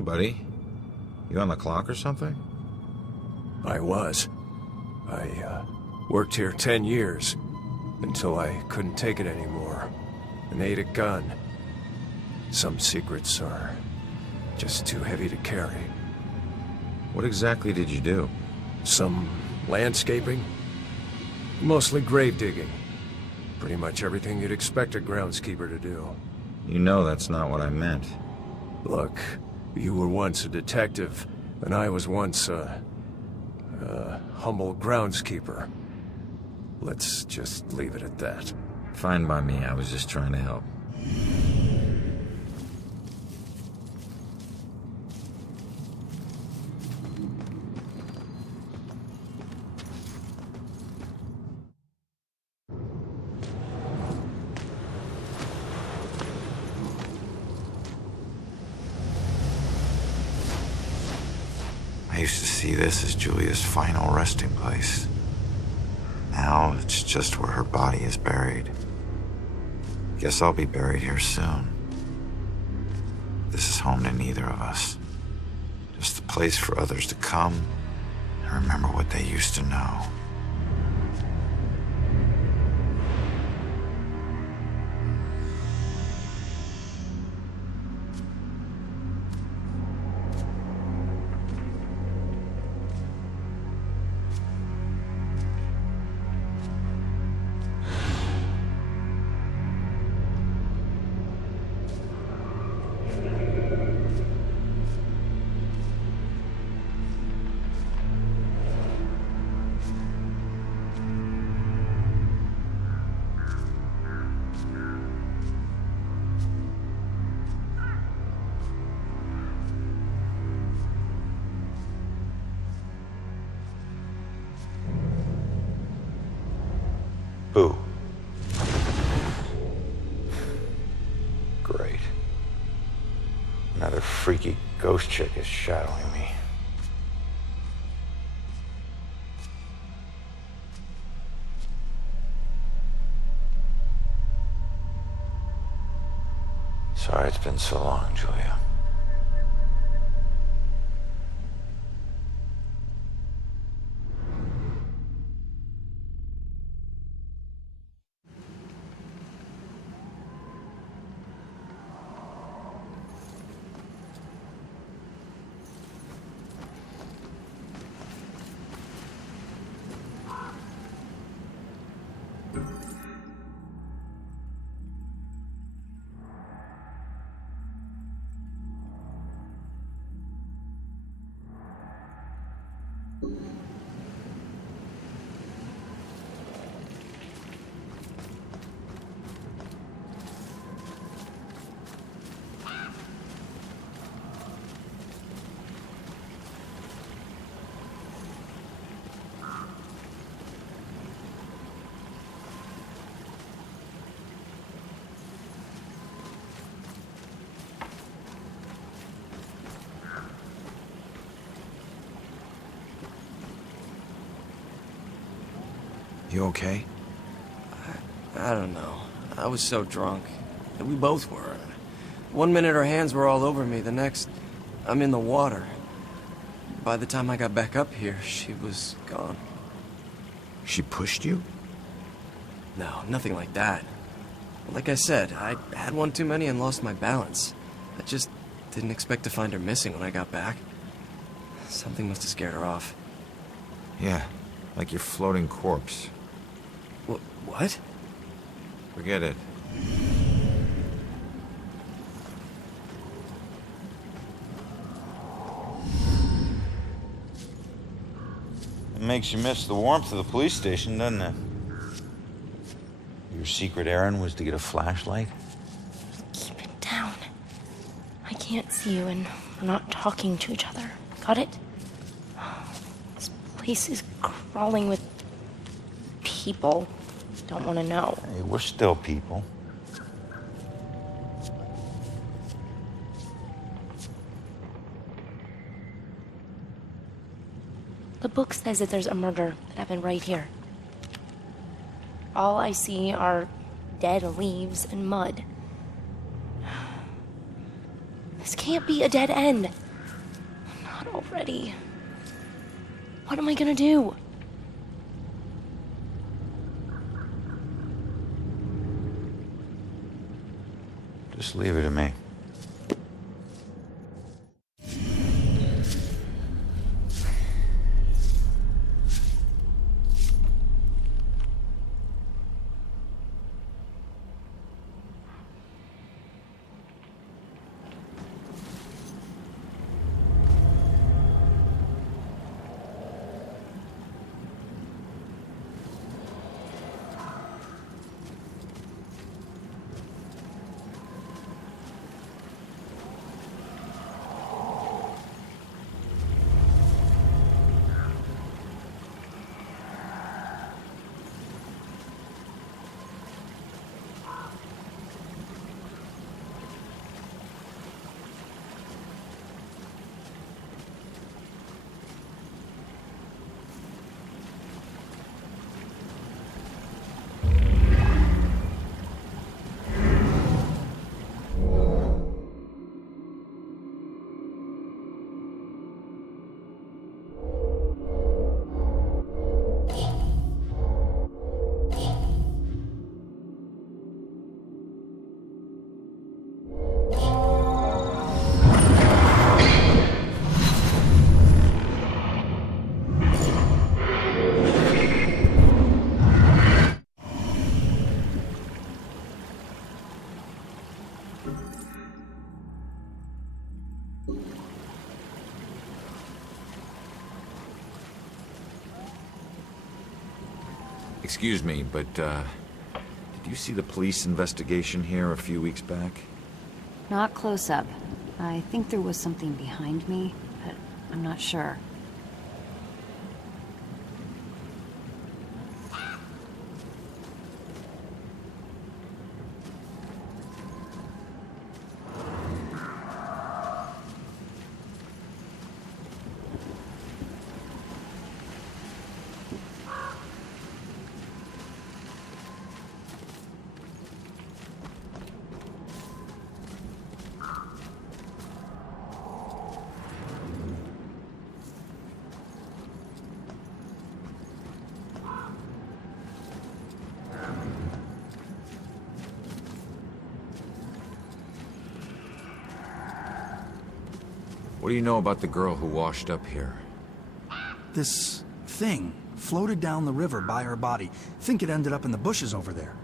buddy. You on the clock or something? I was. I worked here 10 years, until I couldn't take it anymore, and ate a gun. Some secrets are just too heavy to carry. What exactly did you do? Some landscaping, mostly grave digging. Pretty much everything you'd expect a groundskeeper to do. You know that's not what I meant. Look, you were once a detective, and I was once a humble groundskeeper. Let's just leave it at that. Fine by me, I was just trying to help. I used to see this as Julia's final resting place. Now it's just where her body is buried. Guess I'll be buried here soon. This is home to neither of us. Just a place for others to come and remember what they used to know. Boo. Great. Another freaky ghost chick is shadowing me. Sorry it's been so long, Julia. You okay? I don't know. I was so drunk. We both were. One minute her hands were all over me, the next, I'm in the water. By the time I got back up here, she was gone. She pushed you? No, nothing like that. Like I said, I had one too many and lost my balance. I just didn't expect to find her missing when I got back. Something must have scared her off. Yeah, like your floating corpse. What? Forget it. It makes you miss the warmth of the police station, doesn't it? Your secret errand was to get a flashlight? Keep it down. I can't see you and we're not talking to each other. Got it? This place is crawling with people. Don't want to know. Hey, we're still people. The book says that there's a murder that happened right here. All I see are dead leaves and mud. This can't be a dead end. Freddy. What am I gonna do? Just leave it to me. Excuse me, but, did you see the police investigation here a few weeks back? Not close up. I think there was something behind me, but I'm not sure. What do you know about the girl who washed up here? This thing floated down the river by her body. Think it ended up in the bushes over there.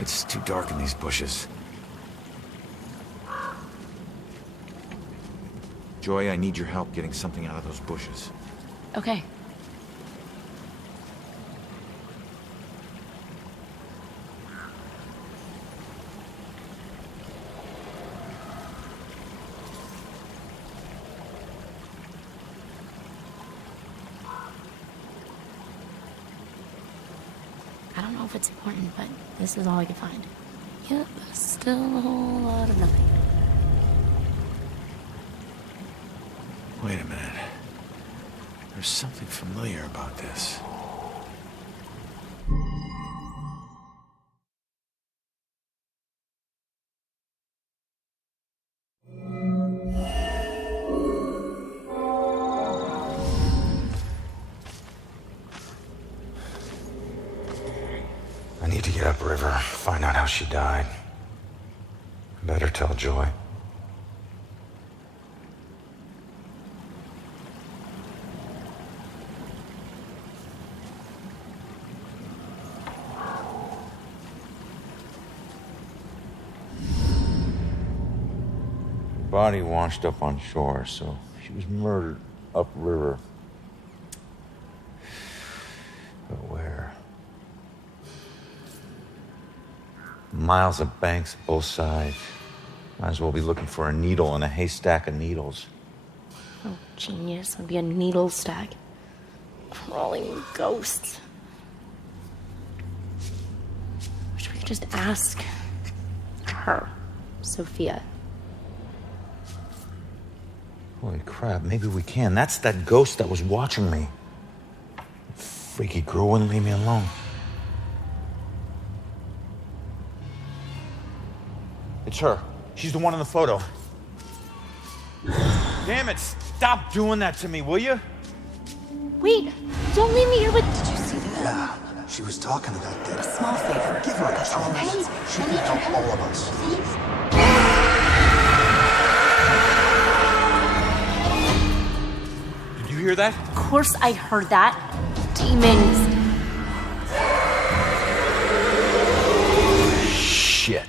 It's too dark in these bushes. Joy, I need your help getting something out of those bushes. Okay. I don't know if it's important, but this is all I could find. Yep, still a whole lot of nothing. Wait a minute. There's something familiar about this. I need to get upriver, find out how she died. Better tell Joy. body washed up on shore, so she was murdered upriver. But where? Miles of banks both sides. Might as well be looking for a needle in a haystack of needles. Oh, genius. Would be a needle stack. Crawling ghosts. Wish we could just ask her, Sophia. Holy crap, maybe we can. That's that ghost that was watching me. Freaky girl wouldn't leave me alone. It's her. She's the one in the photo. Damn it, stop doing that to me, will you? Wait, don't leave me here with... Did you see that? Yeah, she was talking to that dead. A small favor. Give her a chance. She can help all of us. Did you hear that? Of course I heard that. Demons. Shit.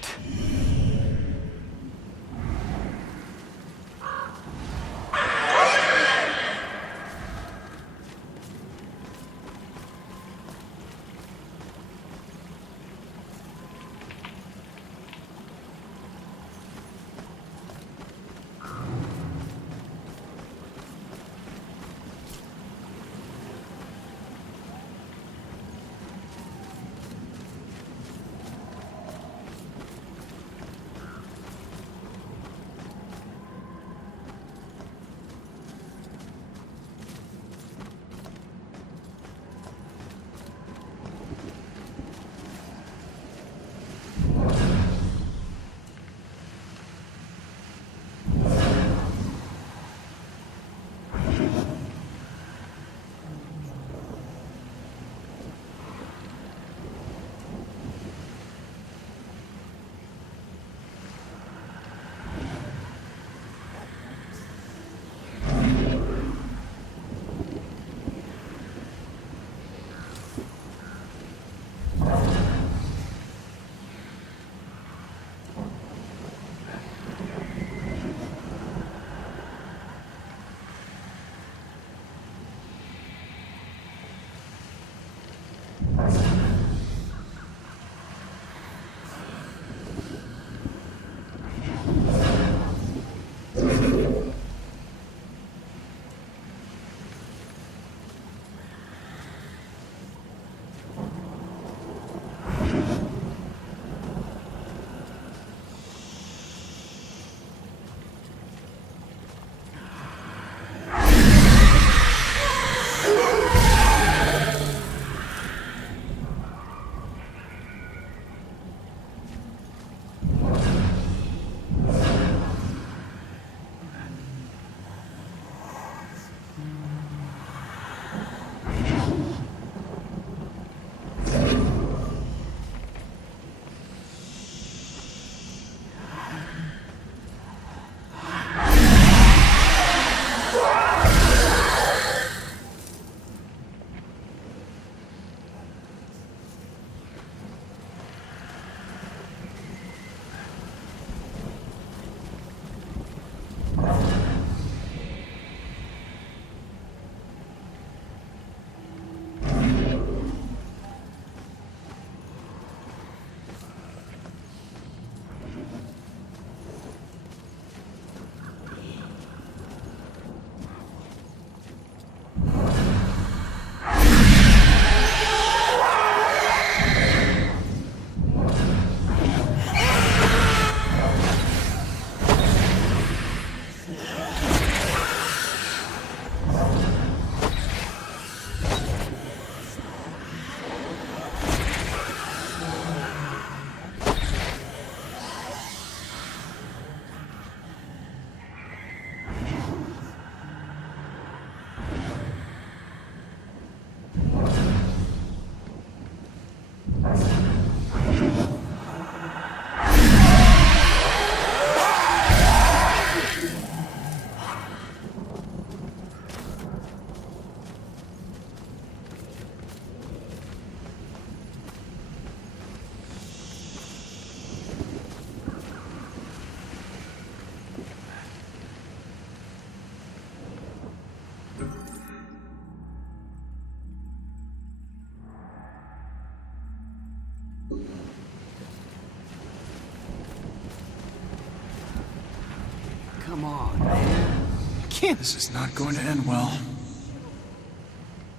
can't. This is not going to end well.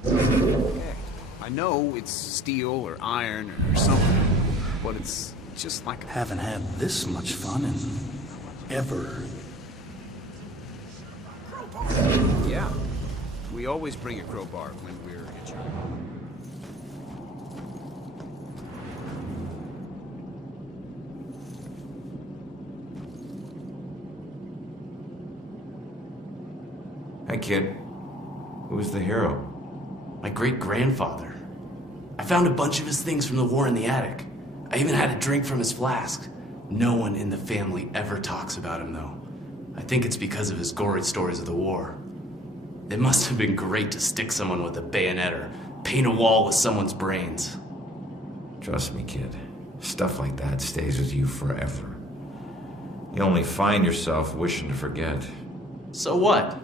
Okay. I know it's steel or iron or something, but it's just like... Haven't had this much fun in ever. Yeah. We always bring a crowbar when we're injured. Hey, kid. Who's the hero? My great-grandfather. I found a bunch of his things from the war in the attic. I even had a drink from his flask. No one in the family ever talks about him, though. I think it's because of his gory stories of the war. It must have been great to stick someone with a bayonet or paint a wall with someone's brains. Trust me, kid. Stuff like that stays with you forever. You only find yourself wishing to forget. So what?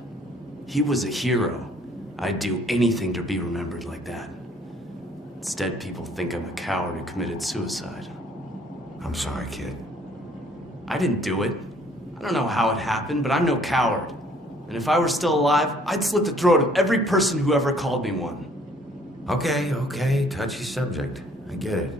He was a hero. I'd do anything to be remembered like that. Instead, people think I'm a coward who committed suicide. I'm sorry, kid. I didn't do it. I don't know how it happened, but I'm no coward. And if I were still alive, I'd slit the throat of every person who ever called me one. Okay, touchy subject. I get it.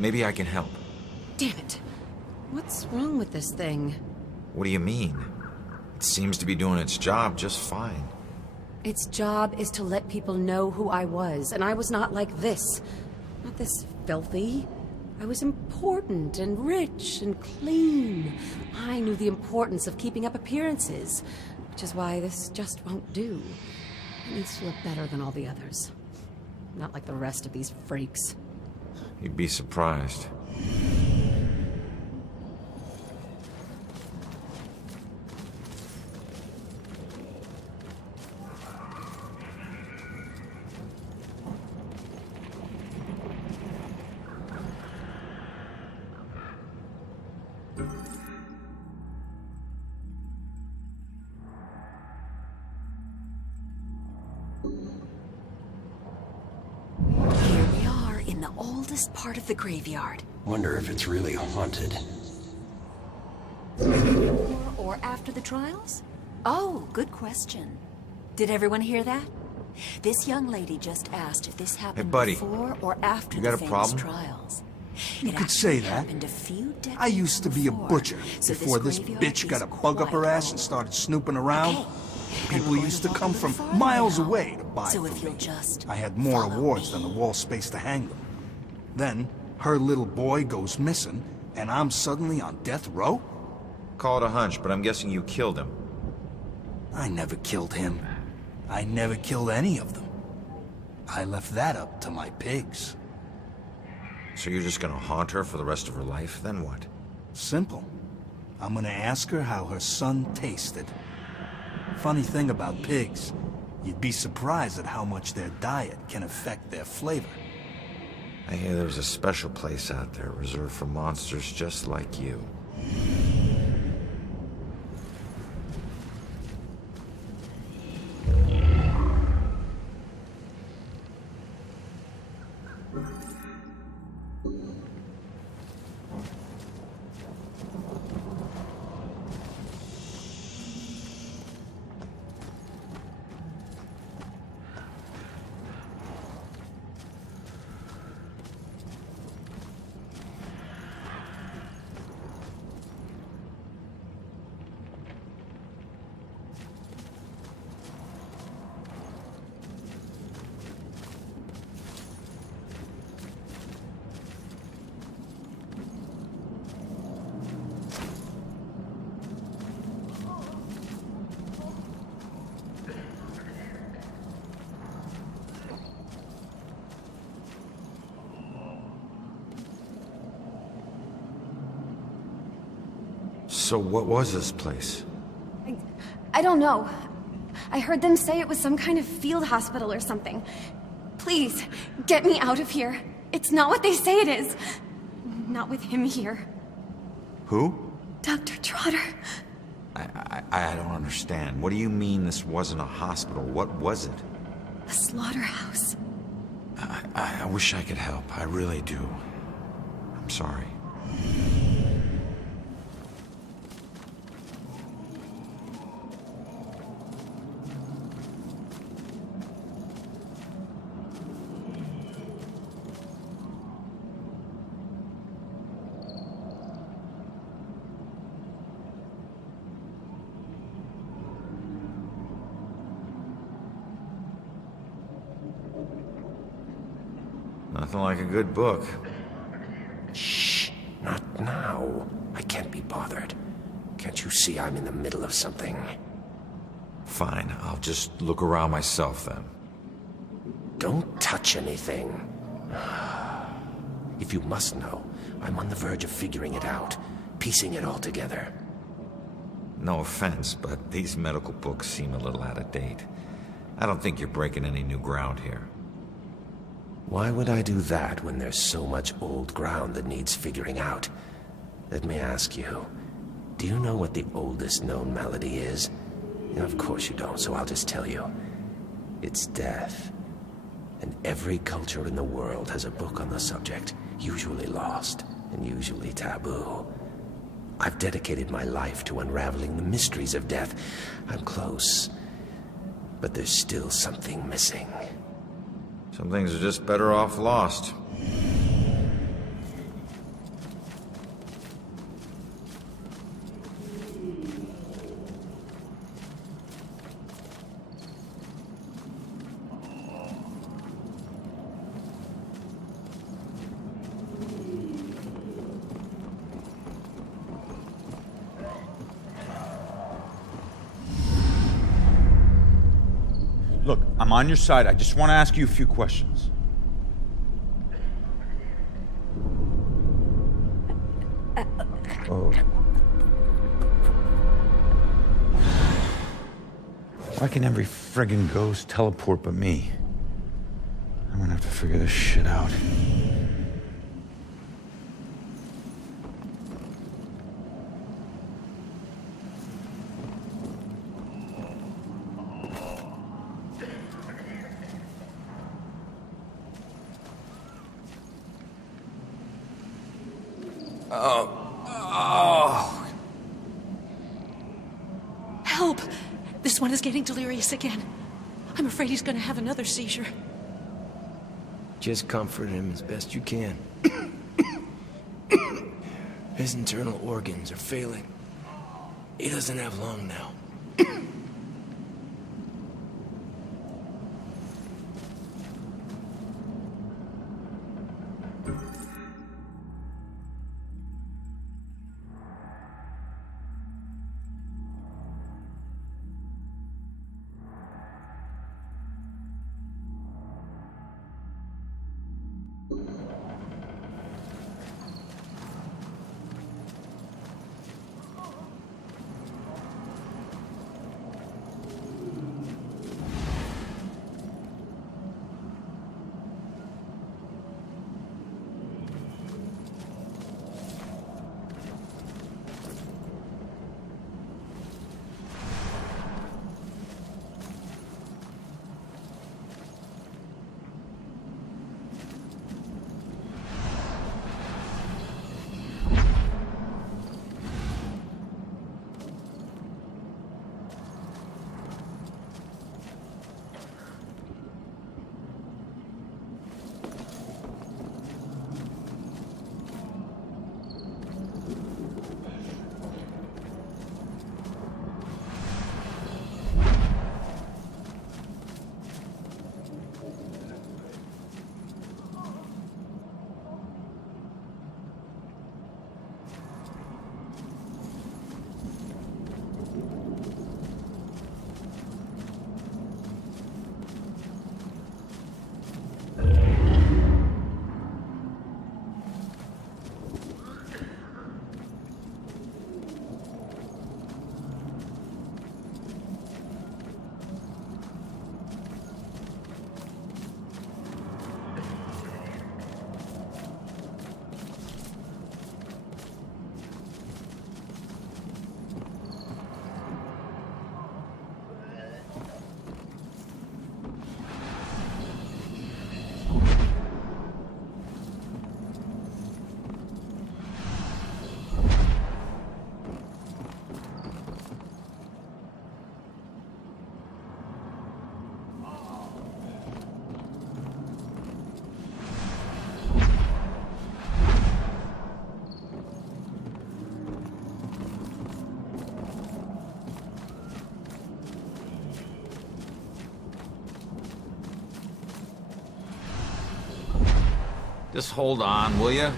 Maybe I can help. Damn it. What's wrong with this thing? What do you mean? It seems to be doing its job just fine. Its job is to let people know who I was, and I was not like this. Not this filthy. I was important and rich and clean. I knew the importance of keeping up appearances, which is why this just won't do. It needs to look better than all the others. Not like the rest of these freaks. You'd be surprised. Part of the graveyard. Wonder if it's really haunted. Or after the trials? Oh, good question. Did everyone hear that? This young lady just asked if this happened before or after you got the a famous problem? trials. You could say that. I used to be a butcher before this bitch got a bug up her ass and started snooping around. Okay. People used to come from miles away to buy So from if me. you'll just I had more follow awards me. than the wall space to hang them. Then, her little boy goes missing, and I'm suddenly on death row? Call it a hunch, but I'm guessing you killed him. I never killed him. I never killed any of them. I left that up to my pigs. So you're just gonna haunt her for the rest of her life? Then what? Simple. I'm gonna ask her how her son tasted. Funny thing about pigs, you'd be surprised at how much their diet can affect their flavor. I hear there's a special place out there reserved for monsters just like you. So what was this place? I don't know. I heard them say it was some kind of field hospital or something. Please, get me out of here. It's not what they say it is. Not with him here. Who? Dr. Trotter. I don't understand. What do you mean this wasn't a hospital? What was it? A slaughterhouse. I wish I could help. I really do. I'm sorry. Nothing like a good book. Shh, not now. I can't be bothered. Can't you see I'm in the middle of something? Fine, I'll just look around myself then. Don't touch anything. If you must know, I'm on the verge of figuring it out, piecing it all together. No offense, but these medical books seem a little out of date. I don't think you're breaking any new ground here. Why would I do that when there's so much old ground that needs figuring out? Let me ask you, do you know what the oldest known malady is? Of course you don't, so I'll just tell you. It's death. And every culture in the world has a book on the subject, usually lost and usually taboo. I've dedicated my life to unraveling the mysteries of death. I'm close, but there's still something missing. Some things are just better off lost. Look, I'm on your side. I just want to ask you a few questions. Oh. Why can every friggin' ghost teleport but me? I'm gonna have to figure this shit out. Help! This one is getting delirious again. I'm afraid he's gonna have another seizure. Just comfort him as best you can. His internal organs are failing. He doesn't have long now. Just hold on, will you?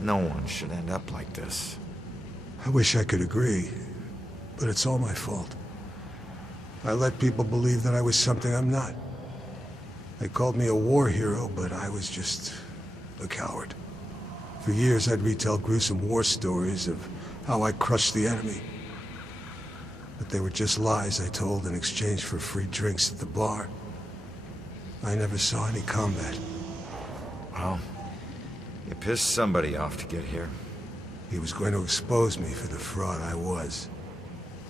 No one should end up like this. I wish I could agree, but it's all my fault. I let people believe that I was something I'm not. They called me a war hero, but I was just a coward. For years, I'd retell gruesome war stories of how I crushed the enemy. But they were just lies I told in exchange for free drinks at the bar. I never saw any combat. Well, you pissed somebody off to get here. He was going to expose me for the fraud I was.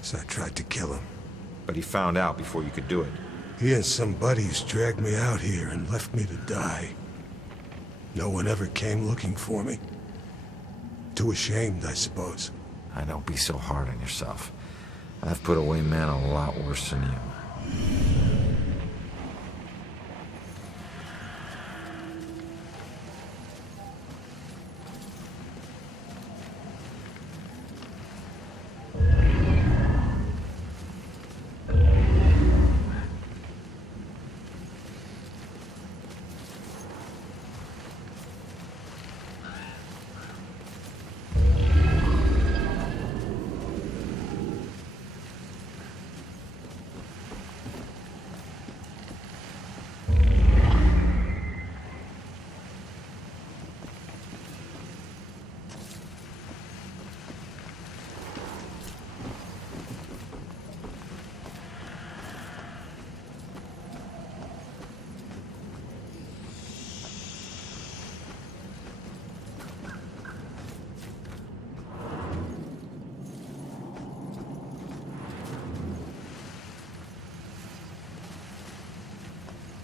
So I tried to kill him. But he found out before you could do it. He and some buddies dragged me out here and left me to die. No one ever came looking for me. Too ashamed, I suppose. Don't be so hard on yourself. I've put away men a lot worse than you.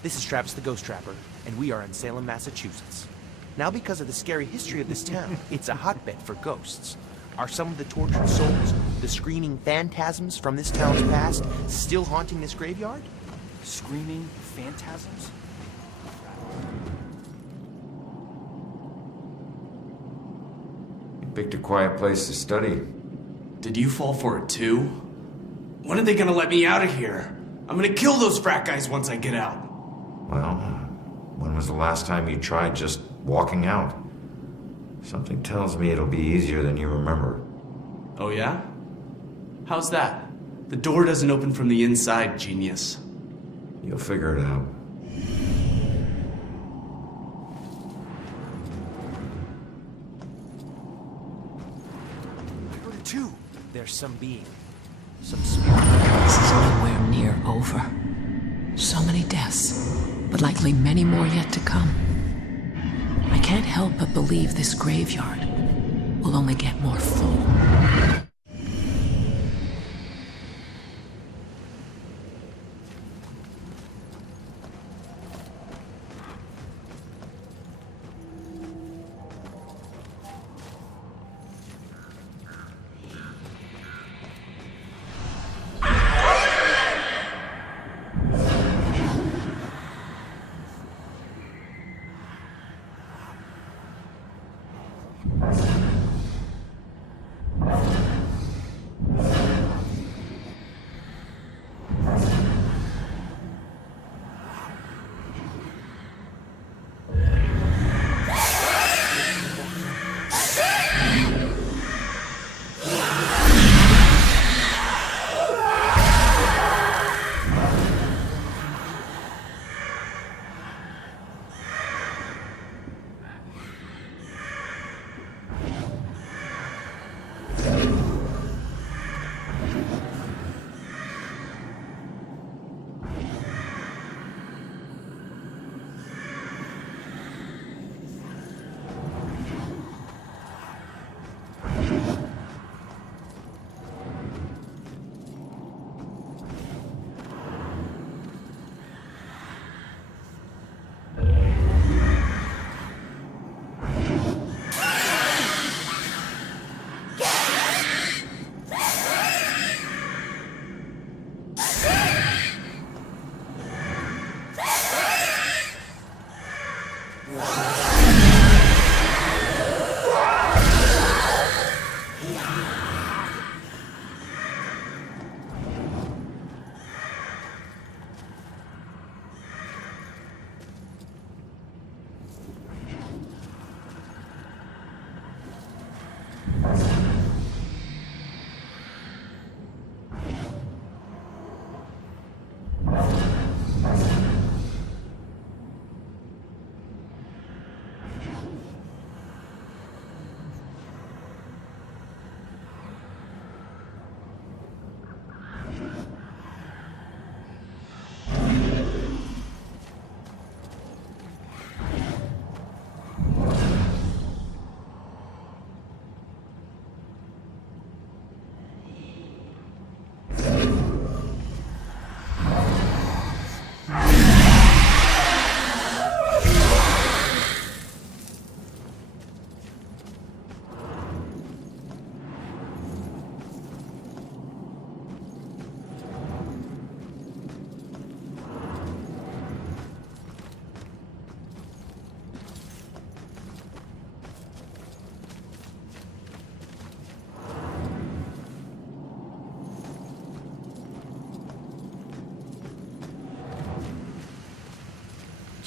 This is Travis the Ghost Trapper, and we are in Salem, Massachusetts. Now, because of the scary history of this town, it's a hotbed for ghosts. Are some of the tortured souls, the screaming phantasms from this town's past, still haunting this graveyard? Screaming phantasms? You picked a quiet place to study. Did you fall for it too? When are they gonna let me out of here? I'm gonna kill those frat guys once I get out. Well, when was the last time you tried just walking out? Something tells me it'll be easier than you remember. Oh yeah? How's that? The door doesn't open from the inside, genius. You'll figure it out. I heard it too. There's some being. Some spirit. This is nowhere near over. So many deaths, but likely many more yet to come. I can't help but believe this graveyard will only get more full.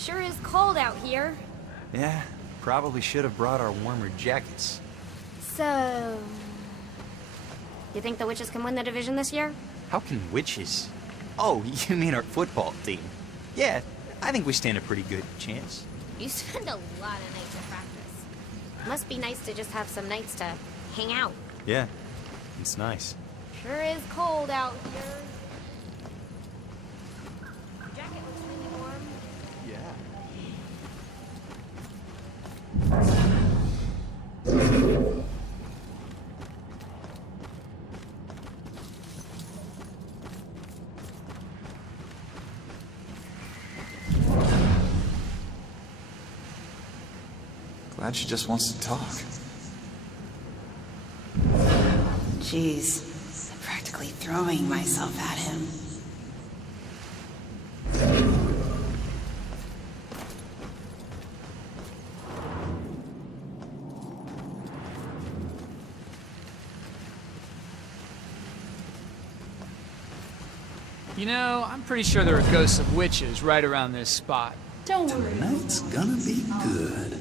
Sure is cold out here. Yeah, probably should have brought our warmer jackets. So... You think the witches can win the division this year? How can witches? Oh, you mean our football team? Yeah, I think we stand a pretty good chance. You spend a lot of nights at practice. Must be nice to just have some nights to hang out. Yeah, it's nice. Sure is cold out here. Jacket looks really warm. Glad she just wants to talk. Jeez, I'm practically throwing myself at him. You know, I'm pretty sure there are ghosts of witches right around this spot. Don't worry. Tonight's gonna be good.